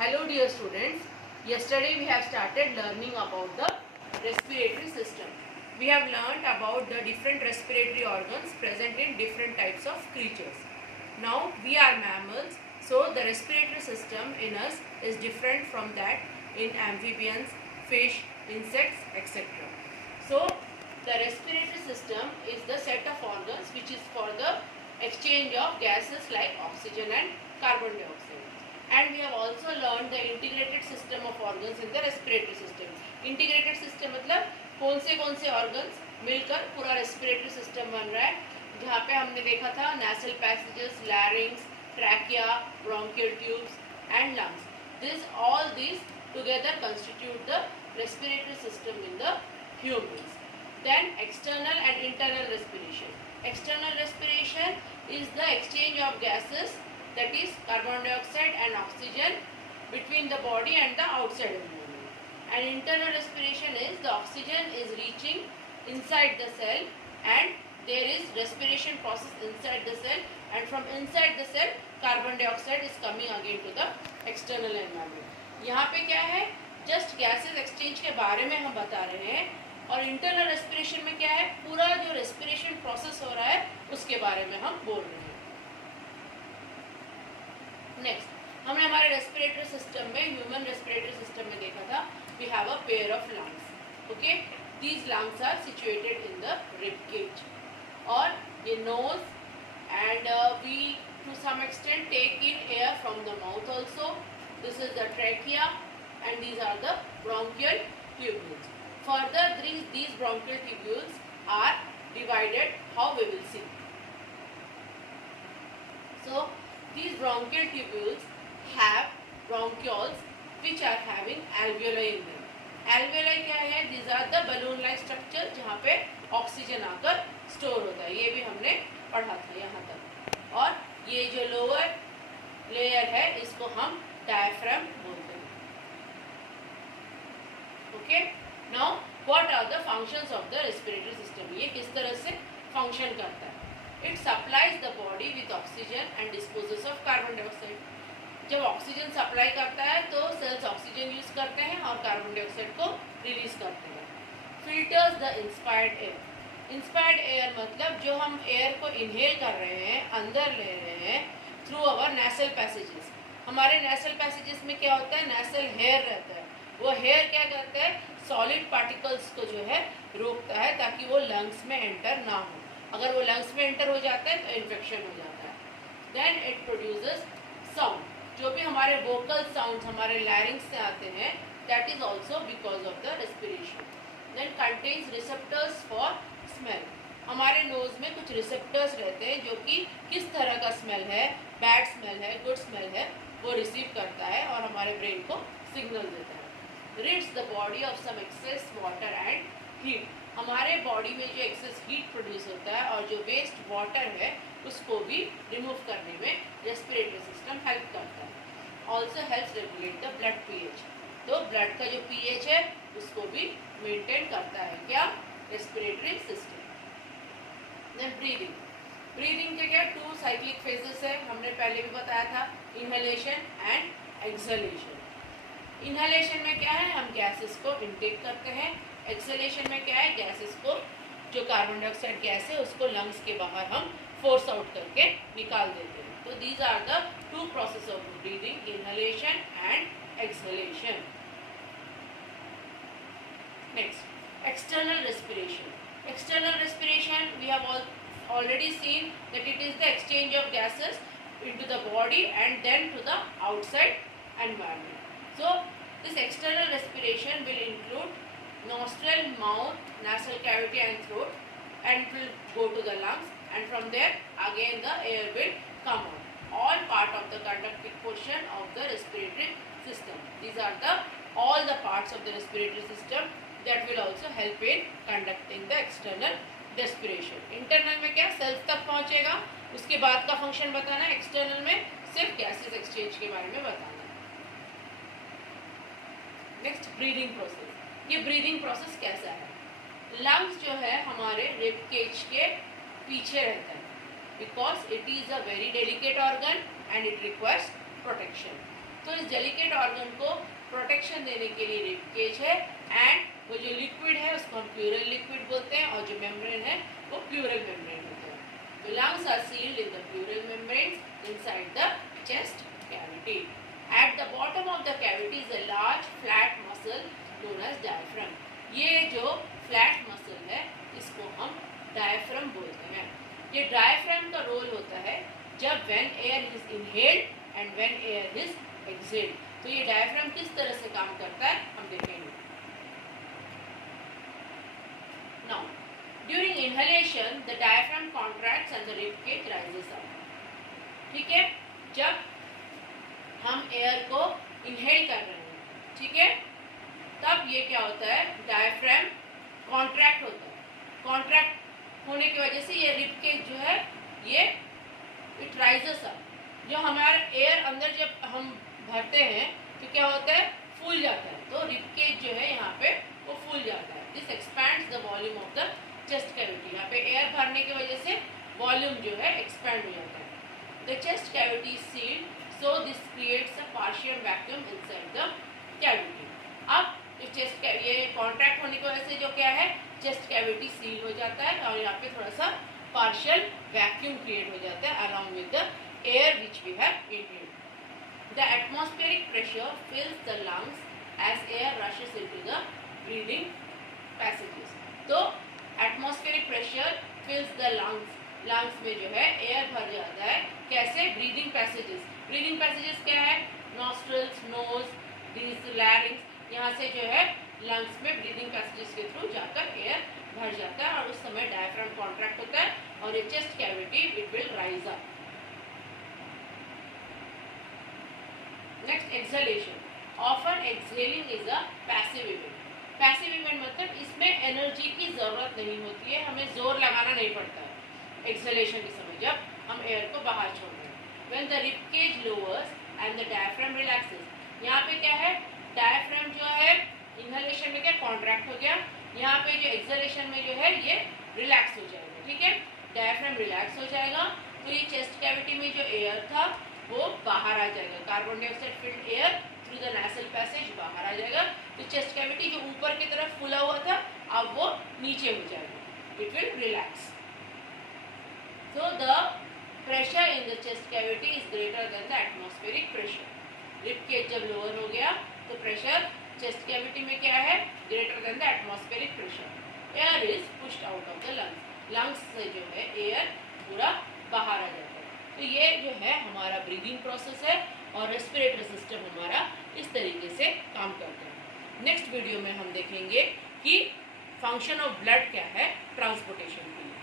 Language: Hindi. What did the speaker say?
Hello dear students, yesterday we have started learning about the respiratory system. We have learnt about the different respiratory organs present in different types of creatures. Now we are mammals, so the respiratory system in us is different from that in amphibians, fish, insects, etc. So the respiratory system is the set of organs which is for the exchange of gases like oxygen and carbon dioxide. And we have also learned the integrated system of organs in the respiratory system. Integrated system मतलब कौन से organs मिलकर पूरा respiratory system बन रहा है, जहाँ पे हमने देखा था nasal passages, larynx, trachea, bronchial tubes and lungs. All these together constitute the respiratory system in the humans. Then external and internal respiration. External respiration is the exchange of gases, that is carbon dioxide and oxygen, between the body and the outside environment. And internal respiration is the oxygen is reaching inside the cell and there is respiration process inside the cell, and from inside the cell carbon dioxide is coming again to the external environment. यहाँ पे क्या है, जस्ट गैसेस एक्सचेंज के बारे में हम बता रहे हैं, और इंटरनल रेस्पिरेशन में क्या है, पूरा जो रेस्पिरेशन प्रोसेस हो रहा है उसके बारे में हम बोल रहे हैं. नेक्स्ट, हमने हमारे रेस्पिरेटरी सिस्टम में, ह्यूमन रेस्पिरेटरी सिस्टम में देखा था, we have a pair of lungs. Okay, these lungs are situated in the rib cage, और ये nose and we to some extent take in air from the mouth also. This is the trachea and these are the bronchial tubules. Further, these bronchial tubules are divided, how we will see. So these bronchial tubules have bronchioles which are having alveoli in them. Alveoli क्या है? These are the balloon like structure जहाँ पे ऑक्सीजन आकर स्टोर होता है. ये भी हमने पढ़ा था यहाँ तक. और ये जो लोअर लेयर है इसको हम डायफ्राम बोलते हैं. Okay, now what are the functions of the respiratory system. ये किस तरह से फंक्शन करता है. It supplies the body with oxygen and disposes of carbon dioxide. जब ऑक्सीजन सप्लाई करता है तो सेल्स ऑक्सीजन यूज करते हैं और कार्बन डाइऑक्साइड को रिलीज करते हैं. Filters the inspired air. Inspired air मतलब जो हम एयर को इनहेल कर रहे हैं, अंदर ले रहे हैं थ्रू अवर नेसल पैसेजेस. हमारे नेसल पैसेजेस में क्या होता है, नेसल हेयर रहता है. वो हेयर क्या करता है, सॉलिड पार्टिकल्स को जो है रोकता है ताकि वो लंग्स में एंटर ना हो. अगर वो लंग्स में एंटर हो जाता है तो इन्फेक्शन हो जाता है. Then it produces sound. जो भी हमारे वोकल साउंड्स हमारे लैरिंग्स से आते हैं, that is also because of the respiration. Then contains receptors for smell. हमारे नोज में कुछ रिसेप्टर्स रहते हैं जो कि किस तरह का स्मेल है, बैड स्मेल है, गुड स्मेल है, वो रिसीव करता है और हमारे ब्रेन को सिग्नल देता है. Rids the body of some excess water and heat. हमारे बॉडी में जो एक्सेस हीट प्रोड्यूस होता है और जो वेस्ट वाटर है उसको भी रिमूव करने में रेस्पिरेटरी सिस्टम हेल्प करता है. Also helps regulate the blood pH. तो ब्लड का जो पीएच है उसको भी मेंटेन करता है क्या, respiratory system. Then breathing. Breathing के क्या 2 साइक्लिक फेजेस है, हमने पहले भी बताया था, इनहेलेशन एंड एक्सहेलेशन. इनहेलेशन में क्या है, हम गैसेस को इनटेक करते हैं. एक्सहेलेशन में क्या है, गैसेस को, जो कार्बन डाइऑक्साइड गैस है उसको लंग्स के बाहर हम फोर्स आउट करके निकाल देते हैं. तो these are the 2 process of breathing, inhalation and exhalation. Next, external respiration. External respiration we have already seen that it is the exchange of gases into the body and then to the outside environment. So this external respiration will include nostril, mouth, nasal cavity and throat, and will go to the lungs, and from there again the air will come out. All part of the conductive portion of the respiratory system. These are all the parts of the respiratory system that will also help in conducting the external respiration. Internal में क्या, सेल्स तक पहुँचेगा, उसके बाद का फंक्शन बताना. एक्सटर्नल में सिर्फ गैसेस एक्सचेंज के बारे में बताना. Next, breathing process. ये ब्रीदिंग प्रोसेस कैसा है. लंग्स जो है हमारे रिब केज के पीछे रहता है because it is a very delicate organ and it requires protection. तो इस डेलिकेट ऑर्गन को प्रोटेक्शन देने के लिए रिब केज है, एंड वो जो लिक्विड है उसको हम प्लूरल लिक्विड बोलते हैं, और जो मेम्ब्रेन है वो प्लूरल मेम्ब्रेन होता है. The lungs are sealed in the pleural membranes inside the chest cavity. At the bottom of the cavity is a large flat muscle known as diaphragm. ये जो flat muscle है इसको हम diaphragm बोलते हैं. ये diaphragm का रोल होता है जब when air is inhaled and when air is exhaled. तो ये diaphragm किस तरह से काम करता है हम देखेंगे. Now, during inhalation, the diaphragm contracts and the rib cage rises up. ठीक है, जब हम एयर को इनहेल कर रहे हैं, ठीक है, तब ये क्या होता है, डायफ्राम कॉन्ट्रैक्ट होता है. कॉन्ट्रैक्ट होने की वजह से ये रिब केज जो है ये इट राइजेस अप. जो हमारा एयर अंदर जब हम भरते हैं तो क्या होता है, फूल जाता है. तो रिब केज जो है यहाँ पे वो फूल जाता है. This expands the volume of the chest cavity. यहाँ पे एयर भरने की वजह से वॉल्यूम जो है एक्सपैंड हो जाता है. The chest cavity is sealed, so this creates a partial vacuum inside the cavity. अब चेस्ट ये कॉन्ट्रैक्ट होने की वजह से जो क्या है, चेस्ट कैविटी सील हो जाता है और यहाँ पे थोड़ा सा पार्शियल वैक्यूम क्रिएट हो जाता है along with the air which we have inhaled. The atmospheric pressure fills the lungs as air rushes into the breathing passages. तो atmospheric pressure fills the lungs. Lungs में जो है एयर भर जाता है. कैसे, ब्रीदिंग पैसेजेस. ब्रीदिंग पैसेजेस क्या है, नॉस्ट्रल्स, नोज, दिस लैरिंग्स. यहाँ से जो है लंग्स में ब्रीदिंग पैसेजेस के थ्रू जाकर एयर भर जाता है और उस समय डायफ्राम कॉन्ट्रैक्ट होता है और ये chest cavity it will rise up. Next, exhalation. Often exhaling is a passive event. Passive event मतलब इसमें एनर्जी की जरूरत नहीं होती है, हमें जोर लगाना नहीं पड़ता है एक्सहेलेशन के समय जब हम एयर को बाहर छोड़ रहे हैं. When the rib cage lowers and the diaphragm relaxes. यहाँ पे क्या है, डायफ्राम जो है इनहेलेशन में क्या कॉन्ट्रैक्ट हो गया, यहाँ पे जो एक्सहेलेशन में जो है ये रिलैक्स हो जाएगा. ठीक है, डायफ्राम रिलैक्स हो जाएगा तो ये चेस्ट कैविटी में जो एयर था वो बाहर आ जाएगा. Carbon dioxide field air through the nasal passage बाहर आ जाएगा. तो चेस्ट कैविटी जो ऊपर की तरफ फुला हुआ था अब वो नीचे हो जाएगा. It will relax. So the pressure in the chest cavity is greater than the atmospheric pressure. Rib cage जब लोअर हो गया तो प्रेशर चेस्ट कैविटी में क्या है, greater than the atmospheric pressure. Air is pushed out of the lungs. Lungs से जो है एयर पूरा बाहर आ जाता है. तो ये जो है हमारा ब्रीदिंग प्रोसेस है और रेस्पिरेटरी सिस्टम हमारा इस तरीके से काम करता है. नेक्स्ट वीडियो में हम देखेंगे कि फंक्शन ऑफ ब्लड क्या है ट्रांसपोर्टेशन के लिए.